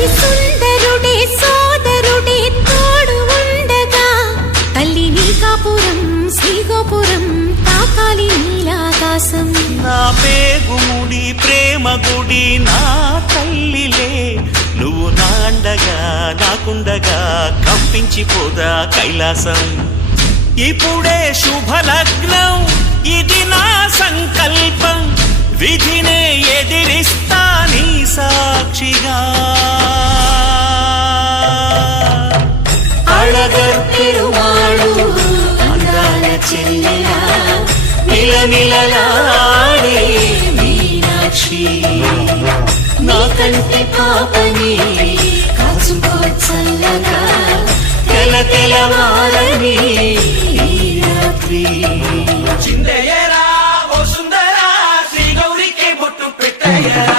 అతి సుందరుడే సోదరుడే తోడు ఉండగా తల్లి నీ కాపురం శ్రీగోపురం తాకాలి నీలాకాశం. నా పేగుముడి ప్రేమ గుడి నా తల్లిలే నువ్వు నాండగా నాకుండగా కంపించిపోదా కైలాసం. ఇప్పుడే శుభలగ్నం ఇది నా సంకల్పం విధినే ఎదిరిస్తా నీ సాక్షిగా. అళగర్ పెరుమాళు అందాల చెల్లెలా నిలనిలలాడే మీనాక్షి నా కంటి పాపని కాచుకో చల్లగా తెల తెలవారని ఈ రాత్రి. చిందయ్యరా ఓ సుందరా శ్రీ గౌరికి బొట్టు పెట్టయ్యరా.